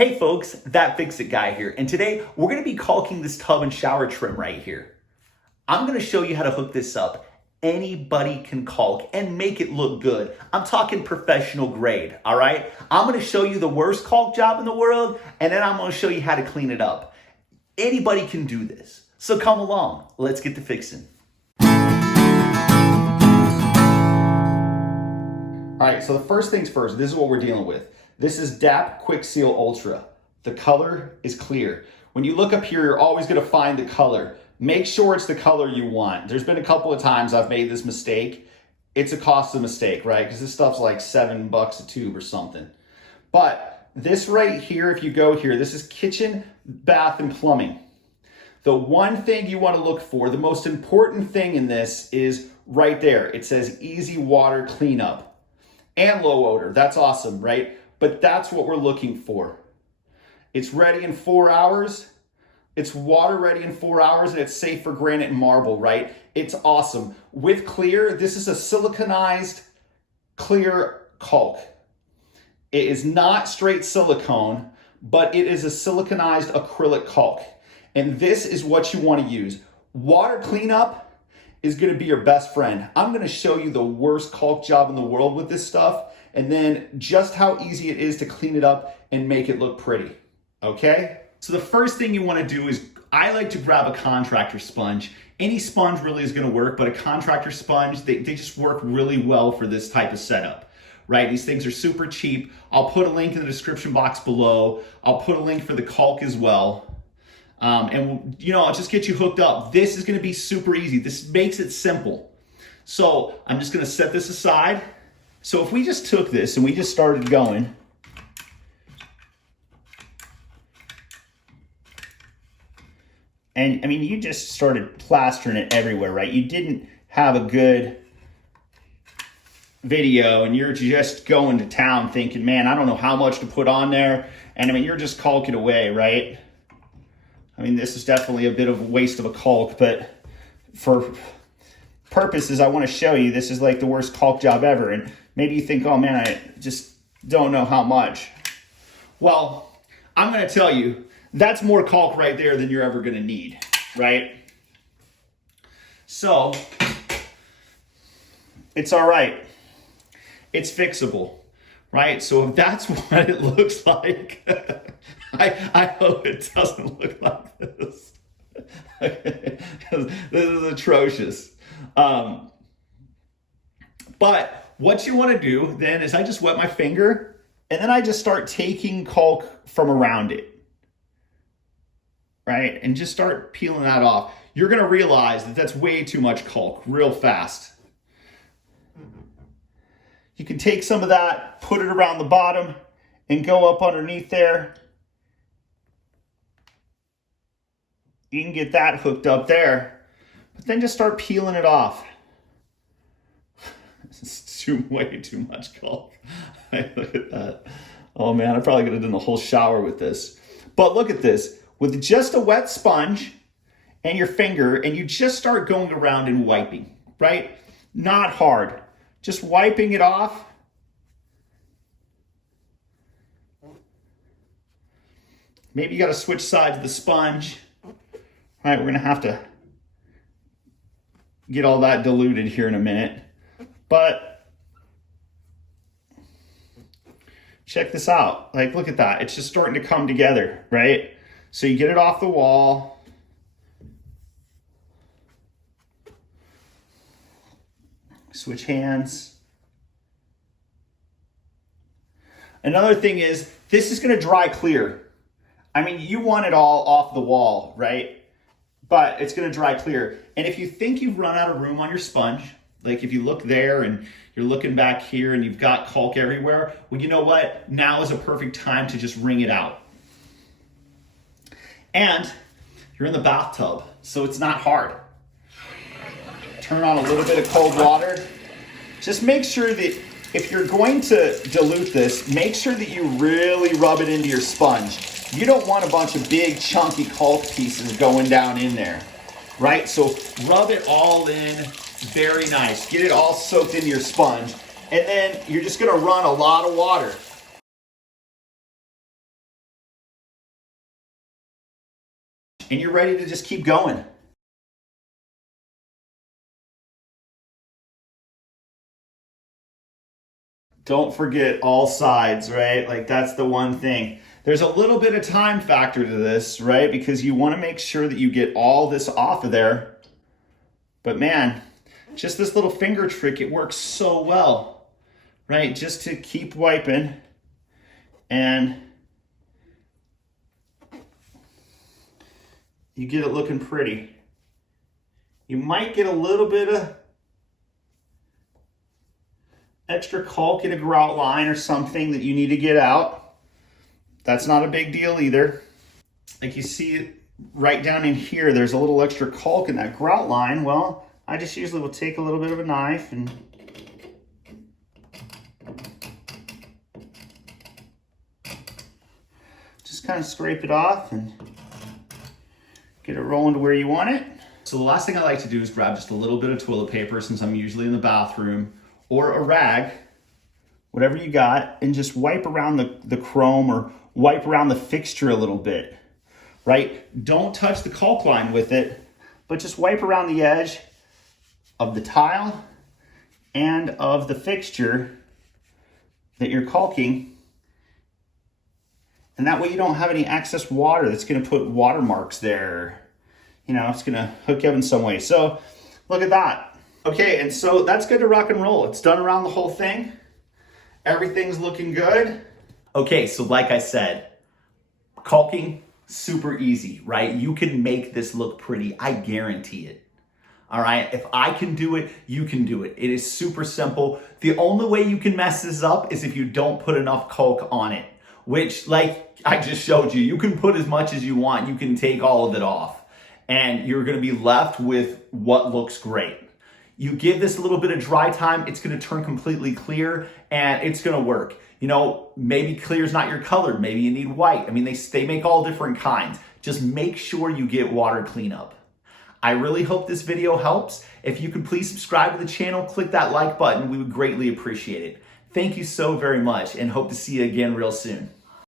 Hey folks, That Fix It guy here, and today we're going to be caulking this tub and shower trim right here. I'm going to show you how to hook this up. Anybody can caulk and make it look good. I'm talking professional grade, all right? I'm going to show you the worst caulk job in the world, and then I'm going to show you how to clean it up. Anybody can do this, so come along. Let's get to fixing. All right, so the first things first, this is what we're dealing with. This is DAP Quick Seal Ultra. The color is clear. When you look up here, you're always gonna find the color. Make sure it's the color you want. There's been a couple of times I've made this mistake. It's a costly mistake, right? Because this stuff's like $7 a tube or something. But this right here, if you go here, this is kitchen, bath, and plumbing. The one thing you wanna look for, the most important thing in this is right there. It says easy water cleanup and low odor. That's awesome, right? But that's what we're looking for. It's ready in 4 hours. It's water ready in 4 hours, and it's safe for granite and marble, right? It's awesome. With clear, this is a siliconized clear caulk. It is not straight silicone, but it is a siliconized acrylic caulk. And this is what you want to use. Water cleanup is going to be your best friend. I'm going to show you the worst caulk job in the world with this stuff, and then just how easy it is to clean it up and make it look pretty, okay? So the first thing you wanna do is, I like to grab a contractor sponge. Any sponge really is gonna work, but a contractor sponge, they just work really well for this type of setup, right? These things are super cheap. I'll put a link in the description box below. I'll put a link for the caulk as well. And I'll just get you hooked up. This is gonna be super easy. This makes it simple. So I'm just gonna set this aside. So if we just took this and we just started going, and I mean, you just started plastering it everywhere, right? You didn't have a good video and you're just going to town thinking, man, I don't know how much to put on there. And I mean, you're just caulking away, right? I mean, this is definitely a bit of a waste of a caulk, but for purposes, I want to show you this is like the worst caulk job ever. And maybe you think, oh man, I just don't know how much. Well, I'm going to tell you, that's more caulk right there than you're ever going to need, right? So, it's all right. It's fixable, right? So if that's what it looks like, I hope it doesn't look like this. This is atrocious. But what you want to do then is I just wet my finger and then I just start taking caulk from around it, right? And just start peeling that off. You're going to realize that that's way too much caulk real fast. You can take some of that, put it around the bottom and go up underneath there. You can get that hooked up there, but then just start peeling it off. This is way too much caulk. Look at that. Oh man, I probably could have done the whole shower with this. But look at this. With just a wet sponge and your finger, and you just start going around and wiping, right? Not hard. Just wiping it off. Maybe you got to switch sides of the sponge. All right, we're going to have to get all that diluted here in a minute. But check this out. Like, look at that. It's just starting to come together, right? So you get it off the wall. Switch hands. Another thing is, this is going to dry clear. I mean, you want it all off the wall, right? But it's going to dry clear. And if you think you've run out of room on your sponge, like if you look there and you're looking back here and you've got caulk everywhere, well, you know what? Now is a perfect time to just wring it out. And you're in the bathtub, so it's not hard. Turn on a little bit of cold water. Just make sure that if you're going to dilute this, make sure that you really rub it into your sponge. You don't want a bunch of big chunky caulk pieces going down in there, right? So rub it all in very nice. Get it all soaked into your sponge. And then you're just gonna run a lot of water. and you're ready to just keep going. Don't forget all sides, right? Like that's the one thing. There's a little bit of time factor to this, right? Because you want to make sure that you get all this off of there. But man, just this little finger trick, it works so well, right? Just to keep wiping and you get it looking pretty. You might get a little bit of extra caulk in a grout line or something that you need to get out. That's not a big deal either. Like you see right down in here, there's a little extra caulk in that grout line. Well, I just usually will take a little bit of a knife and just kind of scrape it off and get it rolling to where you want it. So the last thing I like to do is grab just a little bit of toilet paper, since I'm usually in the bathroom, or a rag, whatever you got, and just wipe around the chrome or wipe around the fixture a little bit, right? Don't touch the caulk line with it, but just wipe around the edge of the tile and of the fixture that you're caulking. And that way you don't have any excess water that's gonna put watermarks there. You know, it's gonna hook you up in some way. So look at that. Okay, and so that's good to rock and roll. It's done around the whole thing. Everything's looking good. Okay, so like I said, caulking, super easy, right? You can make this look pretty, I guarantee it. All right, if I can do it, you can do it. It is super simple. The only way you can mess this up is if you don't put enough caulk on it, which, like I just showed you, you can put as much as you want. You can take all of it off, and you're gonna be left with what looks great. You give this a little bit of dry time, it's gonna turn completely clear and it's gonna work. You know, maybe clear is not your color, maybe you need white. I mean, they make all different kinds. Just make sure you get water cleanup. I really hope this video helps. If you could please subscribe to the channel, click that like button, we would greatly appreciate it. Thank you so very much and hope to see you again real soon.